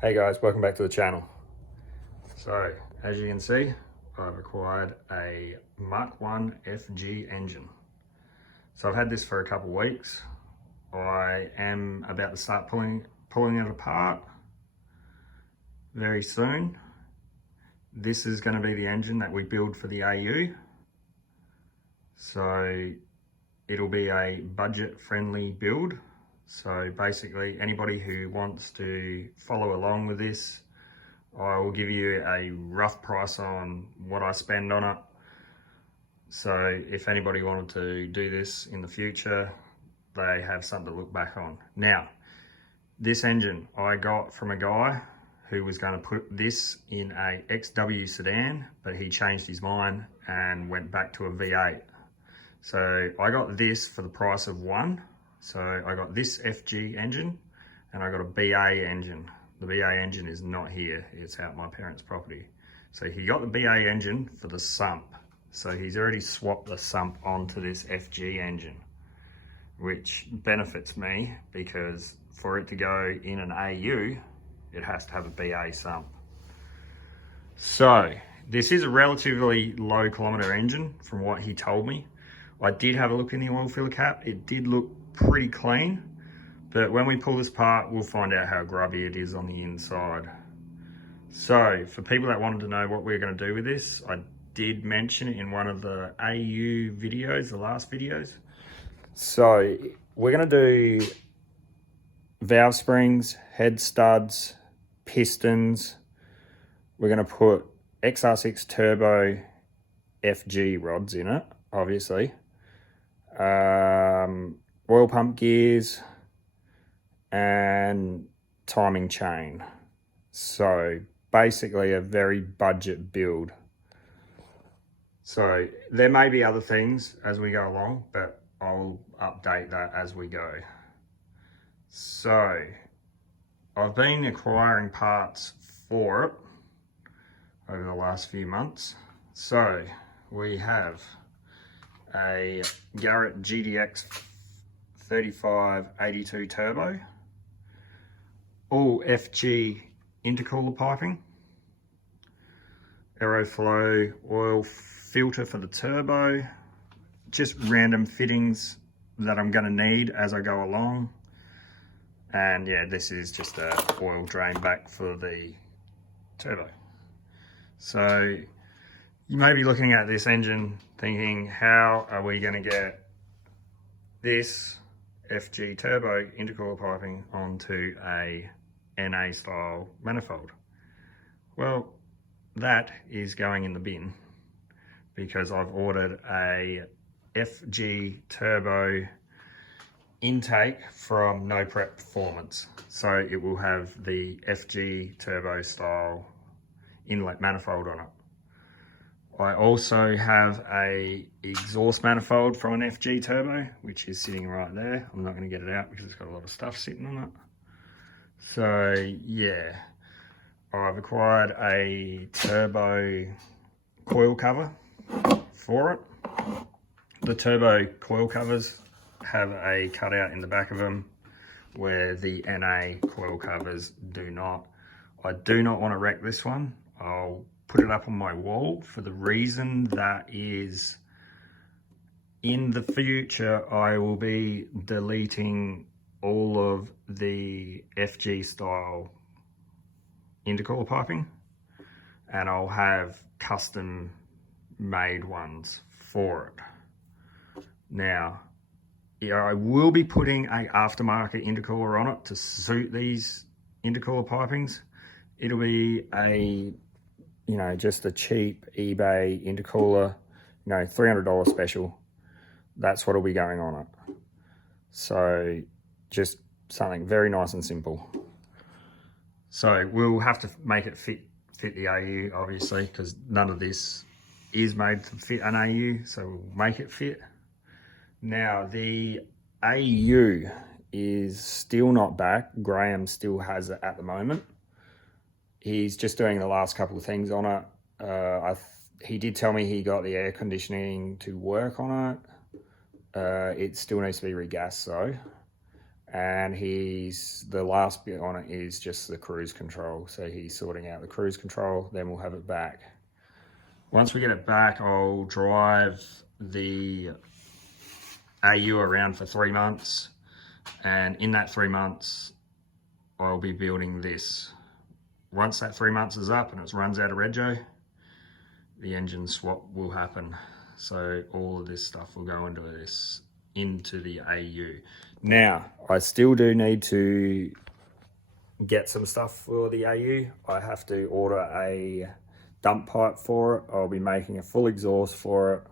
Hey guys, welcome back to the channel. So, as you can see, I've acquired a Mark 1 FG engine. So I've had this for a couple of weeks. I am about to start pulling it apart very soon. This is going to be the engine that we build for the AU. So it'll be a budget-friendly build. So basically, anybody who wants to follow along with this, I will give you a rough price on what I spend on it. So if anybody wanted to do this in the future, they have something to look back on. Now, this engine I got from a guy who was going to put this in a XW sedan, but he changed his mind and went back to a V8. So I got this for the price of one. So I got this FG engine and I got a BA engine. The BA engine is not here, it's out my parents' property. So he got the BA engine for the sump. So he's already swapped the sump onto this FG engine, which benefits me because for it to go in an AU, it has to have a BA sump. So this is a relatively low kilometer engine from what he told me. I did have a look in the oil filler cap. It did look pretty clean, but when we pull this apart, we'll find out how grubby it is on the inside. So for people that wanted to know what we're going to do with this, I did mention it in one of the AU videos, the last videos. So we're going to do valve springs, head studs, pistons. We're going to put XR6 turbo FG rods in it, obviously. Oil pump gears and timing chain. So basically a very budget build. So there may be other things as we go along, but I'll update that as we go. So I've been acquiring parts for it over the last few months. So we have a Garrett GDX 3582 turbo, all FG intercooler piping, Aeroflow oil filter for the turbo, just random fittings that I'm going to need as I go along. And yeah, this is just a oil drain back for the turbo. So you may be looking at this engine thinking, how are we going to get this FG turbo intercooler piping onto a NA style manifold? Well, that is going in the bin because I've ordered a FG turbo intake from No Prep Performance. So it will have the FG turbo style inlet manifold on it. I also have a exhaust manifold from an FG turbo, which is sitting right there. I'm not going to get it out because it's got a lot of stuff sitting on it. So yeah, I've acquired a turbo coil cover for it. The turbo coil covers have a cutout in the back of them where the NA coil covers do not. I do not want to wreck this one. I'll put it up on my wall for the reason that is in the future I will be deleting all of the FG style intercooler piping and I'll have custom made ones for it. Now, yeah, I will be putting a aftermarket intercooler on it to suit these intercooler pipings. It'll be a, you know, just a cheap eBay intercooler, you know, $300 special. That's what'll be going on it. So just something very nice and simple. So we'll have to make it fit the AU, obviously, because none of this is made to fit an AU, so we'll make it fit. Now the AU is still not back. Graham still has it at the moment. He's just doing the last couple of things on it. He did tell me he got the air conditioning to work on it. It still needs to be regassed though. and the last bit on it is just the cruise control. So he's sorting out the cruise control, then we'll have it back. Once we get it back, I'll drive the AU around for 3 months, and in that 3 months I'll be building this. Once that 3 months is up and it runs out of rego, the engine swap will happen. So all of this stuff will go into the AU. Now, I still do need to get some stuff for the AU. I have to order a dump pipe for it. I'll be making a full exhaust for it.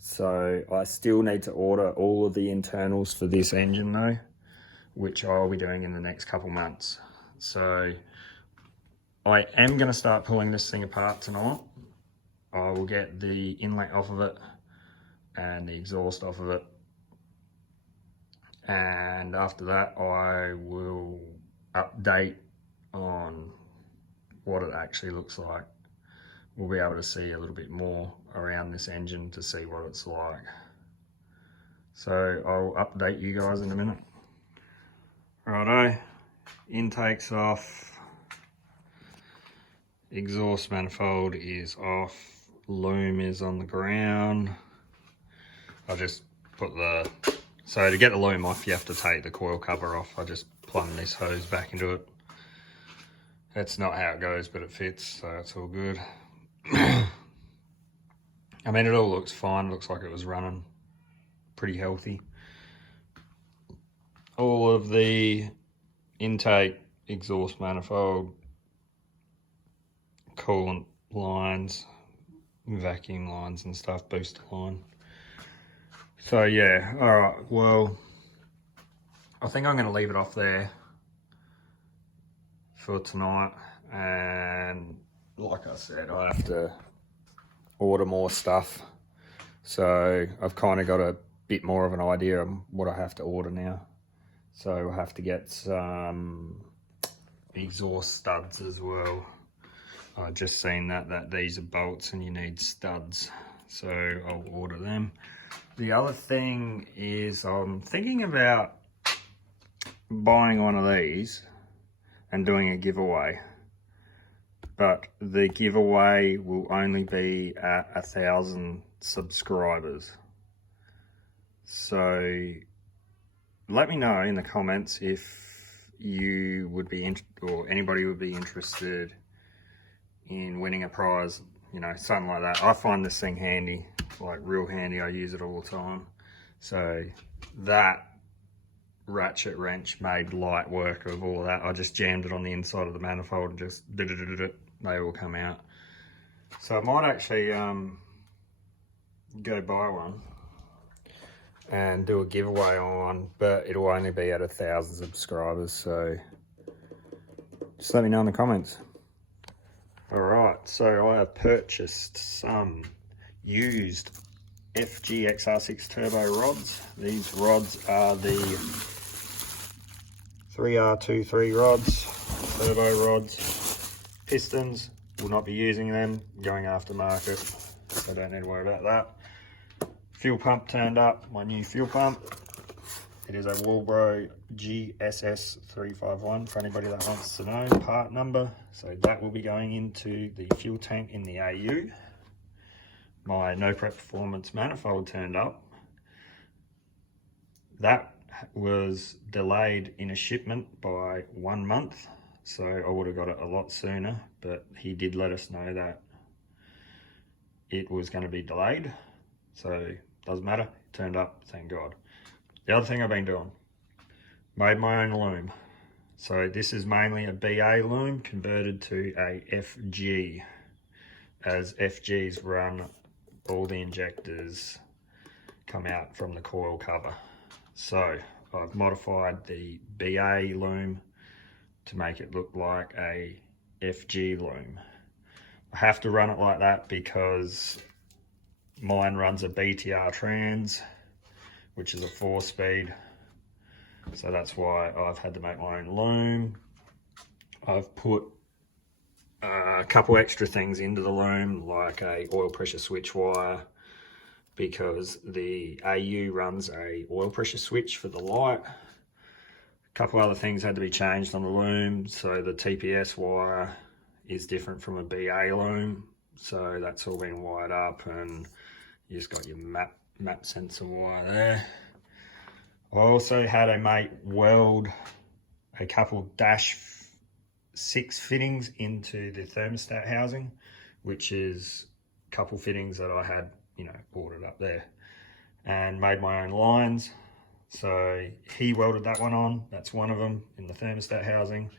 So I still need to order all of the internals for this engine though, which I'll be doing in the next couple months. So I am going to start pulling this thing apart tonight. I will get the inlet off of it and the exhaust off of it. And after that, I will update on what it actually looks like. We'll be able to see a little bit more around this engine to see what it's like. So I'll update you guys in a minute. Righto, intake's off, exhaust manifold is off, loom is on the ground. I'll just put so to get the loom off, you have to take the coil cover off. I just plumb this hose back into it. That's not how it goes, but it fits, so it's all good. I mean, it all looks fine. It looks like it was running pretty healthy. All of the intake, exhaust manifold, coolant lines, vacuum lines and stuff, booster line. So yeah, all right, well, I think I'm gonna leave it off there for tonight. And like I said, I have to order more stuff. So I've kind of got a bit more of an idea of what I have to order now. So I have to get some exhaust studs as well. I just seen that these are bolts and you need studs. So I'll order them. The other thing is I'm thinking about buying one of these and doing a giveaway. But the giveaway will only be at 1,000 subscribers. So let me know in the comments if you would be or anybody would be interested in winning a prize, you know, something like that. I find this thing handy, like real handy. I use it all the time. So that ratchet wrench made light work of all of that. I just jammed it on the inside of the manifold and just they all come out. So I might actually go buy one and do a giveaway on one, but it'll only be at 1,000 subscribers. So just let me know in the comments. All right, so I have purchased some used FG XR6 turbo rods. These rods are the 3R23 rods, turbo rods, pistons. Will not be using them, going aftermarket, so I don't need to worry about that. Fuel pump turned up, my new fuel pump. It is a Walbro GSS 351 for anybody that wants to know part number. So that will be going into the fuel tank in the AU. My No Prep Performance manifold turned up. That was delayed in a shipment by 1 month. So I would have got it a lot sooner, but he did let us know that it was going to be delayed. So doesn't matter, it turned up, thank God. The other thing I've been doing, made my own loom. So this is mainly a BA loom converted to a FG, as FGs run all the injectors come out from the coil cover. So I've modified the BA loom to make it look like a FG loom. I have to run it like that because mine runs a BTR trans, which is a 4-speed. So that's why I've had to make my own loom. I've put a couple extra things into the loom, like a oil pressure switch wire, because the AU runs a oil pressure switch for the light. A couple other things had to be changed on the loom. So the TPS wire is different from a BA loom. So that's all been wired up, and you just got your map sensor wire there. I also had a mate weld a couple -6 fittings into the thermostat housing, which is a couple fittings that I had, you know, ordered up there, and made my own lines. So he welded that one on. That's one of them in the thermostat housing.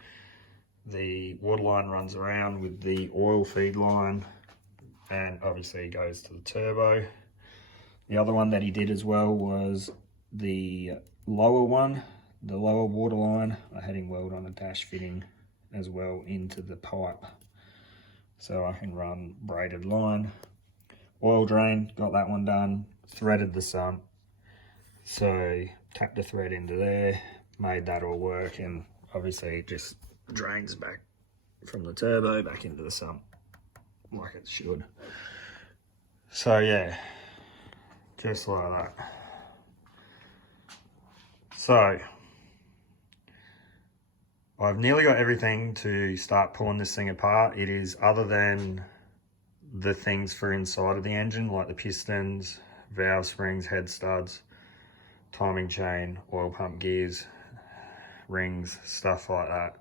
The water line runs around with the oil feed line, and obviously goes to the turbo. The other one that he did as well was the lower one, the lower water line. I had him weld on a dash fitting as well into the pipe, so I can run braided line. Oil drain, got that one done. Threaded the sump, so tapped the thread into there, made that all work, and obviously it just drains back from the turbo back into the sump like it should. So yeah, just like that. So I've nearly got everything to start pulling this thing apart. It is, other than the things for inside of the engine, like the pistons, valve springs, head studs, timing chain, oil pump gears, rings, stuff like that,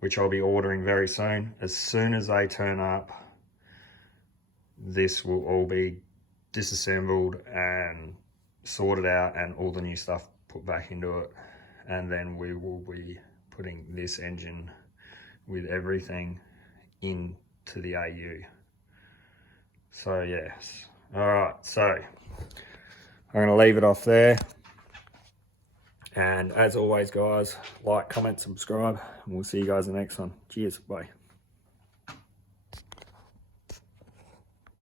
which I'll be ordering very soon. As soon as they turn up, this will all be disassembled and sorted out, and all the new stuff put back into it. And then we will be putting this engine with everything into the AU. So yes. All right, so I'm going to leave it off there. And as always, guys, like, comment, subscribe, and we'll see you guys in the next one. Cheers, bye.